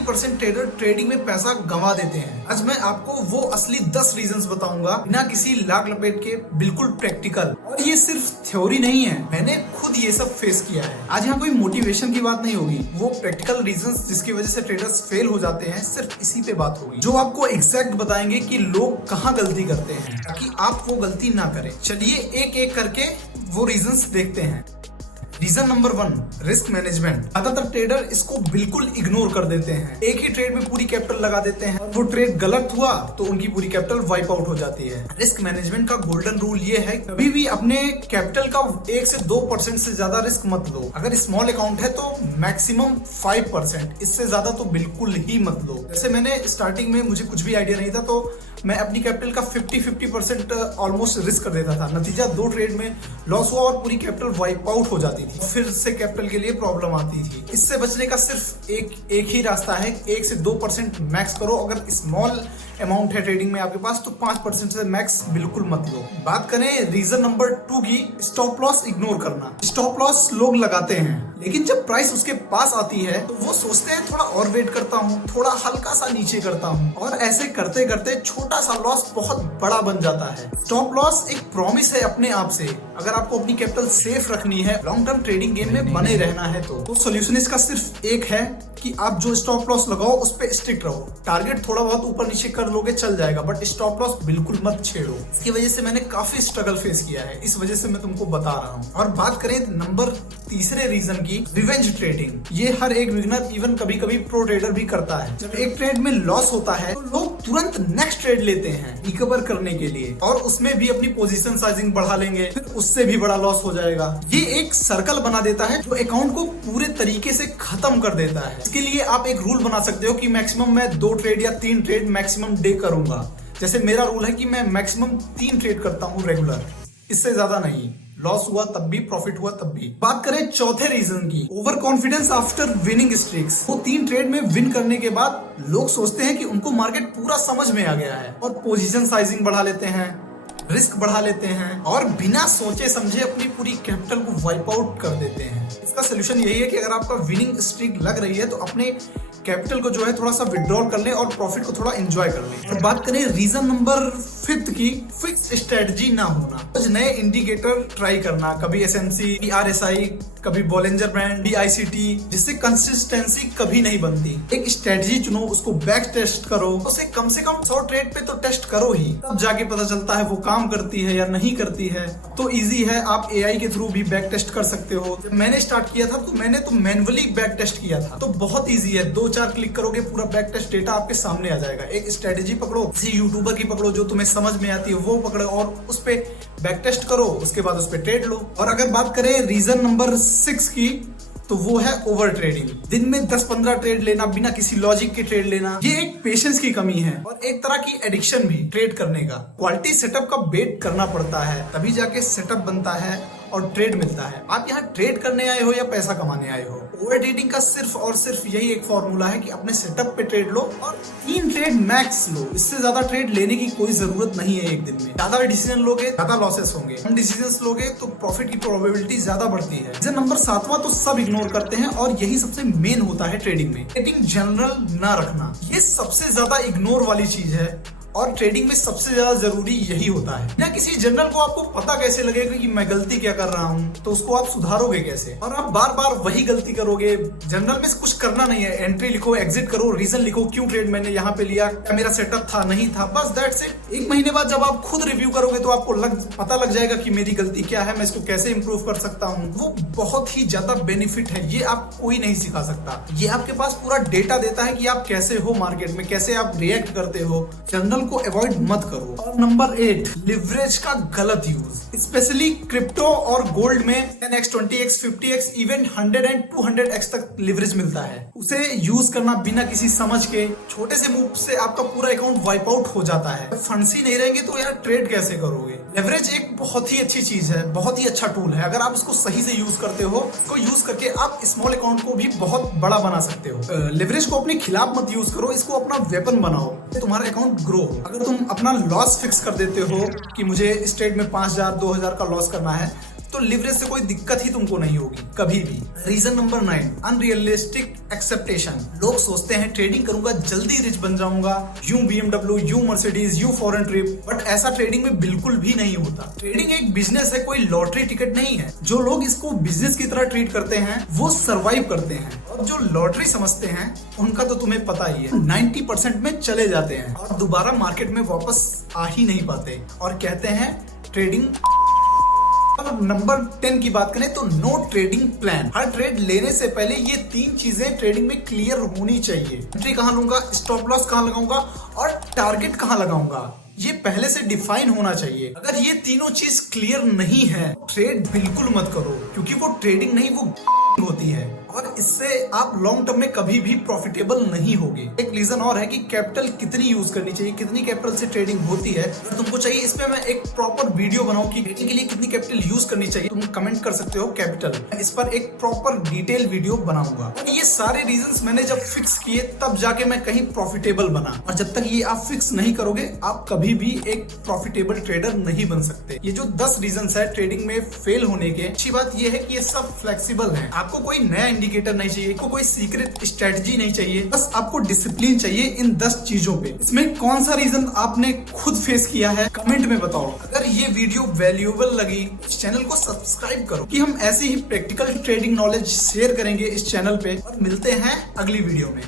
90% trader trading में पैसा गंवा देते हैं। आज मैं आपको वो असली 10 रीजंस बताऊंगा बिना किसी लाग लपेट के, बिल्कुल प्रैक्टिकल। और ये सिर्फ थ्योरी नहीं है, मैंने खुद ये सब फेस किया है। आज यहाँ कोई मोटिवेशन की बात नहीं होगी, वो प्रैक्टिकल रीजंस जिसकी वजह से ट्रेडर्स फेल हो जाते हैं, सिर्फ इसी पे बात होगी, जो आपको एग्जैक्ट बताएंगे कि लोग कहाँ गलती करते हैं ताकि आप वो गलती ना करें। चलिए एक एक करके वो रीजंस देखते हैं। Reason number 1, risk management. ज्यादातर ट्रेडर इसको बिल्कुल इग्नोर कर देते हैं, एक ही ट्रेड में पूरी कैपिटल लगा देते हैं। वो ट्रेड गलत हुआ तो उनकी पूरी कैपिटल वाइप आउट हो जाती है। रिस्क मैनेजमेंट का गोल्डन रूल ये है, कभी भी अपने कैपिटल का 1 से 2% से ज्यादा रिस्क मत लो। अगर स्मॉल अकाउंट है तो मैक्सिमम 5%, इससे ज्यादा तो बिल्कुल ही मत लो। जैसे मैंने स्टार्टिंग में मुझे कुछ भी आइडिया नहीं था, तो मैं अपनी कैपिटल का 50% ऑलमोस्ट रिस्क कर देता था। नतीजा 2 ट्रेड में लॉस हुआ और पूरी कैपिटल वाइप आउट हो जाती थी, फिर से कैपिटल के लिए प्रॉब्लम आती थी। इससे बचने का सिर्फ एक ही रास्ता है, 1 से 2% मैक्स करो। अगर स्मॉल अमाउंट है ट्रेडिंग में आपके पास तो 5% से मैक्स बिल्कुल मत लो। बात करें रीजन नंबर 2 की, स्टॉप लॉस इग्नोर करना। स्टॉप लॉस लोग लगाते हैं, लेकिन जब प्राइस उसके पास आती है तो वो सोचते हैं थोड़ा और वेट करता हूँ, थोड़ा हल्का सा नीचे करता हूँ, और ऐसे करते करते छोटा सा लॉस बहुत बड़ा बन जाता है। स्टॉप लॉस एक प्रॉमिस है अपने आप से। अगर आपको अपनी कैपिटल सेफ रखनी है, लॉन्ग टर्म ट्रेडिंग गेम में बने रहना है, तो सोल्यूशन इसका सिर्फ एक है कि आप जो स्टॉप लॉस लगाओ उस पे स्ट्रिक्ट रहो। टारगेट थोड़ा बहुत ऊपर नीचे कर लोगे चल जाएगा, बट स्टॉप लॉस बिल्कुल मत छेड़ो। इसकी वजह से मैंने काफी स्ट्रगल फेस किया है, इस वजह से मैं तुमको बता रहा हूँ। और बात करें नंबर 3 रीजन की, रिवेंज ट्रेडिंग। ये हर एक बिगिनर, इवन कभी कभी प्रो ट्रेडर भी करता है। जब एक ट्रेड में लॉस होता है तो लोग तुरंत नेक्स्ट ट्रेड लेते हैं रिकवर करने के लिए, और उसमें भी अपनी पोजीशन साइजिंग बढ़ा लेंगे, फिर उससे भी बड़ा लॉस हो जाएगा। ये एक सर्कल बना देता है जो अकाउंट को पूरे तरीके से खत्म कर देता है। इसके लिए आप एक रूल बना सकते हो कि मैक्सिमम मैं 2 ट्रेड या 3 ट्रेड मैक्सिमम डे करूंगा। जैसे मेरा रूल है कि मैं मैक्सिमम 3 ट्रेड करता हूँ रेगुलर, इससे ज्यादा नहीं। लॉस हुआ तब भी, प्रॉफिट हुआ तब भी। बात करें चौथे रीजन की, over confidence after winning streaks. वो 3 ट्रेड में विन करने के बाद लोग सोचते हैं कि उनको मार्केट पूरा समझ में आ गया है, और पोजीशन साइजिंग बढ़ा लेते हैं, रिस्क बढ़ा लेते हैं, और बिना सोचे समझे अपनी पूरी कैपिटल को वाइप आउट कर देते हैं। इसका सोल्यूशन यही है कि अगर आपका विनिंग स्ट्रीक लग रही है तो अपने कैपिटल को जो है थोड़ा सा विड्रॉल कर ले और प्रॉफिट को थोड़ा एंजॉय कर ले। और बात करें रीजन नंबर 5 की, फिक्स स्ट्रेटजी ना होना। कुछ नए इंडिकेटर ट्राई करना, कभी एसएमसी, RSI, कभी बॉलिंजर बैंड, DICT, जिससे कंसिस्टेंसी कभी नहीं बनती। एक स्ट्रेटजी चुनो, उसको बैक टेस्ट करो, उसे कम से कम 100 ट्रेड पे तो टेस्ट करो ही, तब जाके पता चलता है वो काम करती है या नहीं करती है। तो इजी है, आप AI के थ्रू भी बैक टेस्ट कर सकते हो। जब मैंने स्टार्ट किया था तो मैंने तो मैन्युअली बैक टेस्ट किया था, तो बहुत ईजी है। 2-4 क्लिक करोगे, पूरा बैक टेस्ट डेटा आपके सामने आ जाएगा। एक स्ट्रेटजी पकड़ो, किसी यूट्यूबर की पकड़ो जो तुम्हें समझ में आती है, वो पकड़ो और उस पे बैक टेस्ट करो, उसके बाद उस पे ट्रेड लो। और अगर बात करें रीजन नंबर 6 की, तो वो है ओवर ट्रेडिंग। दिन में 10-15 ट्रेड लेना, बिना किसी लॉजिक के ट्रेड लेना, ये एक पेशेंस की कमी है और एक तरह की एडिक्शन भी ट्रेड करने का। क्वालिटी सेटअप का वेट करना पड़ता है, तभी जाके सेटअप बनता है और ट्रेड मिलता है। आप यहाँ ट्रेड करने आए हो या पैसा कमाने आए हो। ओवर ट्रेडिंग का सिर्फ और सिर्फ यही एक फॉर्मूला है कि अपने सेटअप पे ट्रेड लो और 3 ट्रेड मैक्स लो। इससे ज्यादा ट्रेड लेने की कोई जरूरत नहीं है। एक दिन में ज्यादा डिसीजन लोगे, ज्यादा लॉसेस होंगे। कम डिसीजन लोगे तो प्रॉफिट की प्रोबेबिलिटी ज्यादा बढ़ती है। रीजन नंबर 7वां तो सब इग्नोर करते हैं और यही सबसे मेन होता है ट्रेडिंग में, ट्रेडिंग जनरल ना रखना। ये सबसे ज्यादा इग्नोर वाली चीज है और ट्रेडिंग में सबसे ज्यादा जरूरी यही होता है। ना किसी जनरल को आपको पता कैसे लगेगा कि मैं गलती क्या कर रहा हूँ, तो उसको आप सुधारोगे कैसे? और आप बार बार वही गलती करोगे। जनरल में कुछ करना नहीं है, एंट्री लिखो, एग्जिट करो, रीजन लिखो, क्यों ट्रेड मैंने यहाँ पे लिया, क्या मेरा सेटअप था, नहीं था, बस दैट्स इट। 1 महीने बाद जब आप खुद रिव्यू करोगे तो आपको पता लग जाएगा कि मेरी गलती क्या है, मैं इसको कैसे इंप्रूव कर सकता हूँ। वो बहुत ही ज्यादा बेनिफिट है, ये आप कोई नहीं सिखा सकता। ये आपके पास पूरा डेटा देता है कि आप कैसे हो मार्केट में, कैसे आप रिएक्ट करते हो। जनरल को अवॉइड मत करो। और नंबर 8, लिवरेज का गलत यूज। स्पेशली क्रिप्टो और गोल्ड में 10x, 20x, 50x, even 100 and 200x तक लिवरेज मिलता है। उसे यूज करना बिना किसी समझ के, छोटे से मूव से आपका पूरा अकाउंट वाइप आउट हो जाता है। फंड्स ही नहीं रहेंगे तो यार ट्रेड कैसे करोगे? लेवरेज एक बहुत ही अच्छी चीज है, बहुत ही अच्छा टूल है। अगर आप इसको सही से यूज करते हो, इसको यूज करके आप स्मॉल अकाउंट को भी बहुत बड़ा बना सकते हो। लेवरेज को अपने खिलाफ मत यूज करो, इसको अपना वेपन बनाओ, तुम्हारा अकाउंट ग्रो हो। अगर तुम अपना लॉस फिक्स कर देते हो कि मुझे इस ट्रेड में 5,000 2,000 का लॉस करना है, तो लिवरेज से कोई दिक्कत ही तुमको नहीं होगी कभी भी। Reason number 9, unrealistic expectation. लोग सोचते हैं ट्रेडिंग करूंगा जल्दी रिच बन जाऊंगा, यूं BMW, यूं मर्सिडीज, यूं फॉरेन ट्रिप, बट ऐसा ट्रेडिंग में बिल्कुल भी नहीं होता। ट्रेडिंग एक बिजनेस है, कोई लॉटरी टिकट नहीं है। जो लोग इसको बिजनेस की तरह ट्रीट करते हैं वो सरवाइव करते हैं, और जो लॉटरी समझते हैं उनका तो तुम्हें पता ही है, 90% में चले जाते हैं और दोबारा मार्केट में वापस आ ही नहीं पाते और कहते हैं ट्रेडिंग। नंबर 10 की बात करें तो नो ट्रेडिंग प्लान। हर ट्रेड लेने से पहले ये 3 चीजें ट्रेडिंग में क्लियर होनी चाहिए। एंट्री कहां लूंगा, स्टॉप लॉस कहां लगाऊंगा और टारगेट कहां लगाऊंगा, ये पहले से डिफाइन होना चाहिए। अगर ये तीनों चीज क्लियर नहीं है, ट्रेड बिल्कुल मत करो, क्योंकि वो ट्रेडिंग नहीं, वो होती है और इससे आप लॉन्ग टर्म में कभी भी प्रॉफिटेबल नहीं होगे। एक रीजन और है कि कैपिटल कितनी यूज करनी चाहिए, कितनी कैपिटल से ट्रेडिंग होती है। अगर तुमको चाहिए इसमें मैं एक प्रॉपर वीडियो बनाऊं कि ट्रेडिंग के लिए कितनी कैपिटल यूज करनी चाहिए, तुम कमेंट कर सकते हो कैपिटल, इस पर एक प्रॉपर डिटेल वीडियो बनाऊंगा। ये सारे रीजंस मैंने जब फिक्स किए तब जाके मैं कहीं प्रॉफिटेबल बना, और जब तक ये आप फिक्स नहीं करोगे आप कभी भी एक प्रॉफिटेबल ट्रेडर नहीं बन सकते। ये जो 10 रीजंस है ट्रेडिंग में फेल होने के, अच्छी बात ये है कि ये सब फ्लेक्सिबल है। आपको कोई नया इंडिकेटर नहीं चाहिए, आपको कोई सीक्रेट स्ट्रेटजी नहीं चाहिए, बस आपको डिसिप्लिन चाहिए इन 10 चीजों पे। इसमें कौन सा रीजन आपने खुद फेस किया है कमेंट में बताओ। अगर ये वीडियो वैल्यूएबल लगी इस चैनल को सब्सक्राइब करो, कि हम ऐसे ही प्रैक्टिकल ट्रेडिंग नॉलेज शेयर करेंगे इस चैनल पे, और मिलते हैं अगली वीडियो में।